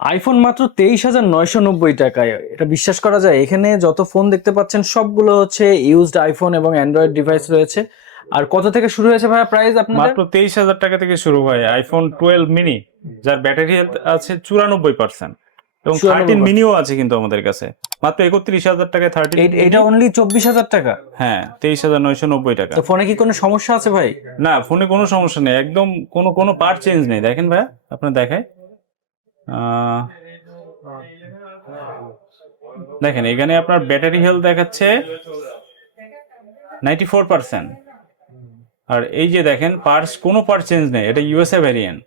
IPhone মাত্র 23,990 টাকায়, এটা বিশ্বাস করা যায়? এখানে যত ফোন দেখতে পাচ্ছেন সবগুলো হচ্ছে ইউজড আইফোন এবং অ্যান্ড্রয়েড ডিভাইস রয়েছে। আর কত থেকে শুরু হয়েছে ভাইয়া প্রাইস আপনাদের? মাত্র 23,000 টাকা থেকে শুরু হয় আইফোন 12 মিনি, যার ব্যাটারি হেলথ আছে 94%, এবং 13 94%? মিনিও আছে কিন্তু আমাদের কাছে। মাত্র 31,000 টাকায় 13 এটা মিনি। অনলি 24,000 টাকা? হ্যাঁ, 23,990 টাকা। তো ফোনে কি কোনো সমস্যা আছে ভাই? না, ফোনে কোনো সমস্যা নেই, একদম কোনো কোনো পার্ট চেঞ্জ নেই। দেখেন ভাইয়া, আপনার দেখায়, আহ, দেখেন এখানে আপনার ব্যাটারি হেলথ দেখাচ্ছে 94%। আর এই যে দেখেন পার্টস, কোনো পার্ট চেঞ্জ নেই, এটা ইউএসএ ভ্যারিয়েন্ট।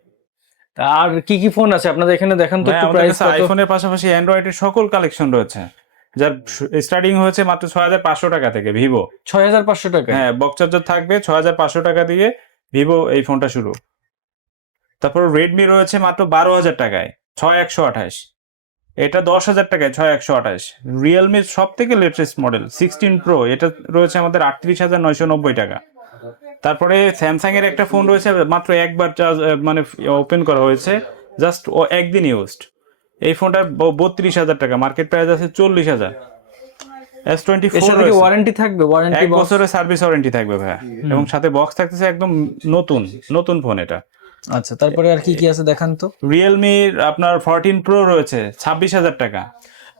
আর কি কি ফোন আছে আপনাদের এখানে দেখান তো ভাই একটু, আমাদের প্রাইস কাছে কত? আইফোনের পাশাপাশি অ্যান্ড্রয়েডের সকল কালেকশন রয়েছে, যার স্টার্টিং হয়েছে মাত্র 6,500 টাকা থেকে। ভিভো, 6,500 টাকায়? হ্যাঁ, বক্স চার্জার থাকবে 6,500 টাকা দিয়ে ভিভো এই ফোনটা শুরু। তারপর রেডমি রয়েছে মাত্র 12,000 টাকায়, 6,128। এটা 10,000 টাকায় 6,128। রিয়েলমির সব থেকে লেটেস্ট মডেল 16 প্রো, এটা রয়েছে আমাদের 38,990 টাকা। তারপরে স্যামসাং এর একটা ফোন রয়েছে, মাত্র একবার চার্জ মানে ওপেন করা হয়েছে, জাস্ট ও একদিন ইউজড। এই ফোনটার 32,000 টাকা, মার্কেট প্রাইস আছে 40,000। S24 এর সাথে কি রয়েছে, ওয়ারেন্টি থাকবে, ওয়ারেন্টি 1 বক্স? বছরের সার্ভিস ওয়ারেন্টি থাকবে ভাইয়া, এবং সাথে বক্স থাকতেছে একদম নতুন নতুন ফোন এটা। আচ্ছা, তারপরে আর কি কি আছে দেখান তো। রিয়েলমির আপনার 14 প্রো রয়েছে 26,000 টাকা।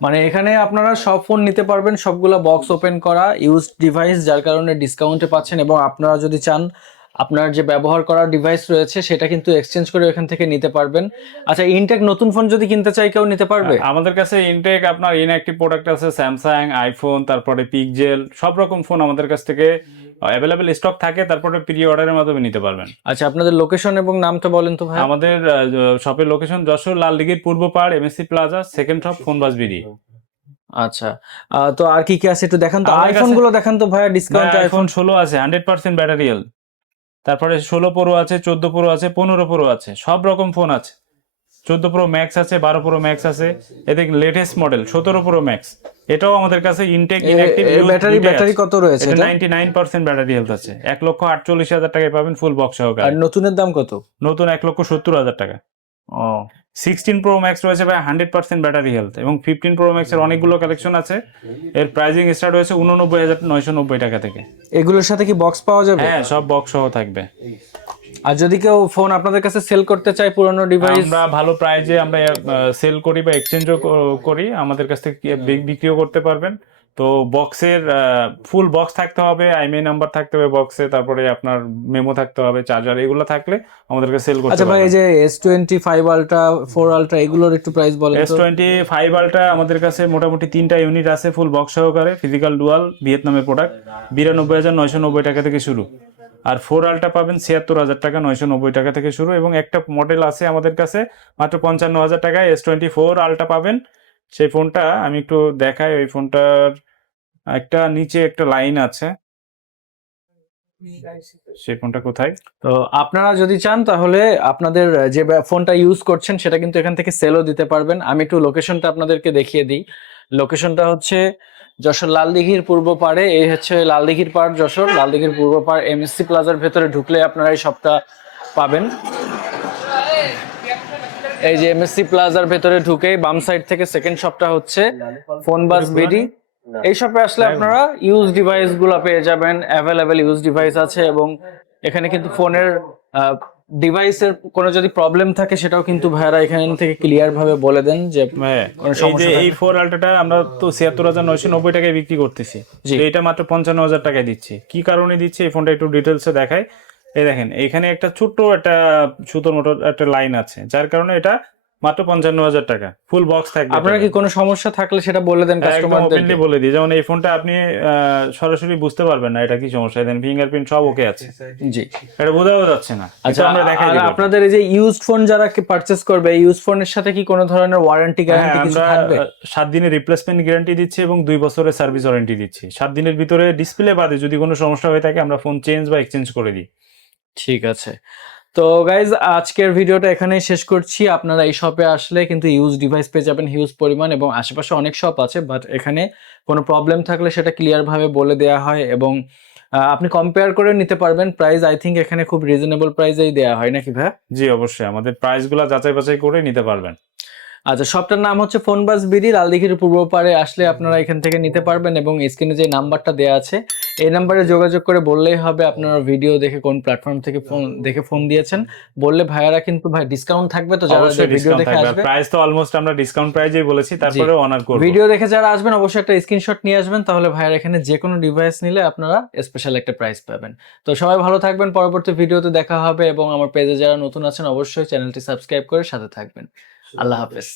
মানে এখানে আপনারা সব ফোন নিতে পারবেন, সবগুলা বক্স ওপেন করা ইউজড ডিভাইস, যার কারণে ডিসকাউন্টে পাচ্ছেন। এবং আপনারা যদি চান আপনার যে ব্যবহার করা ডিভাইস রয়েছে সেটা কিন্তু এক্সচেঞ্জ করে এখান থেকে নিতে পারবেন। আচ্ছা, ইনটেক নতুন ফোন যদি কিনতে চাই কেউ নিতে পারবে? আমাদের কাছে ইনটেক আপনার ইনঅ্যাক্টিভ প্রোডাক্ট আছে, স্যামসাং, আইফোন, তারপরে পিকজেল, সব রকম ফোন আমাদের কাছ থেকে অ্যাভেলেবেল স্টক থাকে, তারপরে প্রি অর্ডারের মাধ্যমে নিতে পারবেন। আচ্ছা, আপনাদের লোকেশন এবং নামটা বলেন তো ভাই। আমাদের শপের লোকেশন যশোর লালদিঘির পূর্ব পাড়, MSc plaza, second shop, Phonebus BD. আচ্ছা, তো আর কি কি আছে একটু দেখান তো, আমাদের আইফোন কাছে গুলো দেখান তো ভাইয়া, ডিসকাউন্টে আইফোন আইফোন। 16 আছে 100% ব্যাটারি হেলথ। তারপরে 16 প্রো আছে, 14 প্রো আছে, 15 প্রো আছে, সব রকম ফোন আছে। 14 প্রো ম্যাক্স আছে, 12 প্রো ম্যাক্স আছে। এতে লেটেস্ট মডেল 17 প্রো ম্যাক্স, এটাও আমাদের কাছে ইনটেক ইনঅ্যাক্টিভ ইউজ ব্যাটারি দুইটাই ব্যাটারি আছে। কত রয়েছে এটা এটা? 99% ব্যাটারি হেলথ আছে। 1,48,000 টাকায় পাবেন ফুল বক্স আর সহকারে। নতুনের দাম কত? নতুন 1,70,000 টাকা। ও, 16 প্রো ম্যাক্স রয়েছে ভাই 100% ব্যাটারি হেলথ, এবং 15 প্রো ম্যাক্স এর অনেকগুলো কালেকশন আছে। এর প্রাইসিং স্টার্ট হয়েছে 89,990 টাকা থেকে। এগুলোর সাথে কি বক্স পাওয়া যাবে? হ্যাঁ, সব বক্স সহ থাকবে। আর যদি কেউ ফোন আপনাদের কাছে সেল করতে চায় পুরনো ডিভাইস? আমরা ভালো প্রাইজে আমরা সেল করি বা এক্সচেঞ্জও করি, আমাদের কাছ থেকে বিক্রিও করতে পারবেন। তো বক্সের ফুল বক্স থাকতে হবে, আইএমইআই নাম্বার থাকতে হবে বক্সে, তারপরে আপনার মেমো থাকতে হবে, চার্জার, এগুলো থাকলে আমাদেরকে সেল করতে আচ্ছা ভাই, এই পারবেন। যে S25 আলট্রা, 4 আলট্রা, এগুলোর একটু প্রাইস বলেন তো। S25 আলট্রা আমাদের কাছে মোটামুটি 3টা ইউনিট আছে ফুল বক্স সহকারে, ফিজিক্যাল ডুয়াল, ভিয়েতনামের প্রোডাক্ট, 92,990 টাকা থেকে শুরু। আর 4 আলট্রা পাবেন 76,000 টাকা, 990 টাকা থেকে শুরু। এবং একটা মডেল আছে আমাদের কাছে মাত্র 55,000 টাকায়, S24 আলট্রা পাবেন। সেই ফোনটা আমি একটু দেখাই, ওই ফোনটার একটা নিচে একটা লাইন আছে, সেই ফোনটা কোথায়। তো আপনারা যদি চান তাহলে আপনাদের যে ফোনটা ইউজ করছেন সেটা কিন্তু এখান থেকে সেলও দিতে পারবেন। আমি একটু লোকেশনটা আপনাদেরকে দেখিয়ে দিই। লোকেশনটা হচ্ছে যশোর লালদিঘির পূর্ব পাড়ে। এই হচ্ছে লালদিঘির পাড়, যশোর লালদিঘির পূর্ব পাড়, এমএসসি প্লাজার ভেতরে ঢুকলে আপনারা এই শপটা পাবেন। এই যে এমএসসি প্লাজার ভেতরে ঢুকেই বাম সাইড থেকে সেকেন্ড শপটা হচ্ছে ফোনবাস বিডি। এই শপে আসলে আপনারা ইউজ ডিভাইস গুলা পেয়ে যাবেন, অ্যাভেলেবেল ইউজ ডিভাইস আছে। এবং এখানে কিন্তু ফোনের ডিভাইসের কোনো যদি প্রবলেম থাকে সেটাও কিন্তু ভাইয়ারা এখান থেকে ক্লিয়ার ভাবে বলে দেন যে হ্যাঁ, কোনো এই যে সমস্যা এই থাকলে। 4 আলট্রাটা আমরা তো 76,990 টাকায় বিক্রি করতেছি, জি। তো এটা মাত্র 55,000 টাকায় দিচ্ছি। কি কারণে দিচ্ছি এই ফোনটা একটু ডিটেলসে দেখায়। এই দেখেন এখানে একটা ছোট্ট একটা সুতোর মতো একটা লাইন আছে, যার কারণে এটা মাত্র 55,000 টাকা, ফুল বক্স থাকবে আপনারা এটাতে। কি কোনো সমস্যা থাকলে সেটা বলে দেন একদম কাস্টমারদেরকে? ওপেনলি বলে দিই, যেমন এই ফোনটা আপনি সরাসরি বুঝতে পারবেন না এটা কি সমস্যা, দেন ফিঙ্গারপ্রিন্ট সব ওকে আছে, জি। এটা বোঝাও যাচ্ছে না, আচ্ছা, এটা আমরা দেখাই আর দিব। আপনাদের এই যে ইউজড ফোন যারা পারচেস করবে, ইউজ ফোনের সাথে কি কোনো ধরনের ওয়ারেন্টি হ্যাঁ, গ্যারান্টি কিছু আমরা থাকবে? 7 দিনের রিপ্লেসমেন্ট গ্যারান্টি দিচ্ছি এবং 2 বছরের সার্ভিস ওয়ারেন্টি দিচ্ছি। 7 দিনের ভিতরে ডিসপ্লে বাদে যদি কোনো সমস্যা হয়ে থাকে আমরা ফোন চেঞ্জ বা এক্সচেঞ্জ করে দিই। ঠিক আছে। তো গাইজ, আজকের ভিডিওটা এখানেই শেষ করছি। আপনারা এই শপে আসলে কিন্তু ইউজ ডিভাইস পেয়ে যাবেন হিউজ পরিমাণ, এবং আশেপাশে অনেক শপ আছে, বাট এখানে কোনো প্রবলেম থাকলে সেটা ক্লিয়ার ভাবে বলে দেওয়া হয়। এবং আপনি কম্পেয়ার করে নিতে পারবেন। প্রাইস আই থিঙ্ক এখানে খুব রিজনেবল প্রাইসেই দেওয়া হয়, নাকি ভাই? জি অবশ্যই, আমাদের প্রাইসগুলো যাচাই বাছাই করে নিতে পারবেন। আচ্ছা, শপটার নাম হচ্ছে ফোনবাজ বিডি, লালদিঘির পূর্ব পাড়ে আসলে আপনারা এখান থেকে নিতে পারবেন এবং স্ক্রিনে যে নাম্বারটা দেওয়া আছে এই নাম্বারে যোগাযোগ করে বললেই হবে আপনারা ভিডিও দেখে কোন প্ল্যাটফর্ম থেকে ফোন দিয়েছেন। বললে ভাইয়ারা কিন্তু ভাই ডিসকাউন্ট থাকবে তো, যারা অবশ্যই ভিডিও ডিসকাউন্ট দেখে থাকবে, আসবে। প্রাইস তো অলমোস্ট আমরা ডিসকাউন্ট প্রাইজেই বলেছি, তারপরে অনার করব। ভিডিও দেখে যারা আসবেন অবশ্যই একটা স্ক্রিনশট নিয়ে আসবেন, তাহলে ভাইয়ার এখানে যে কোনো ডিভাইস নিলে আপনারা স্পেশাল একটা প্রাইস পাবেন। তো সবাই ভালো থাকবেন, পরবর্তী ভিডিওতে দেখা হবে এবং আমার পেজে যারা নতুন আছেন অবশ্যই চ্যানেলটি সাবস্ক্রাইব করে সাথে থাকবেন। আল্লাহ হাফেজ।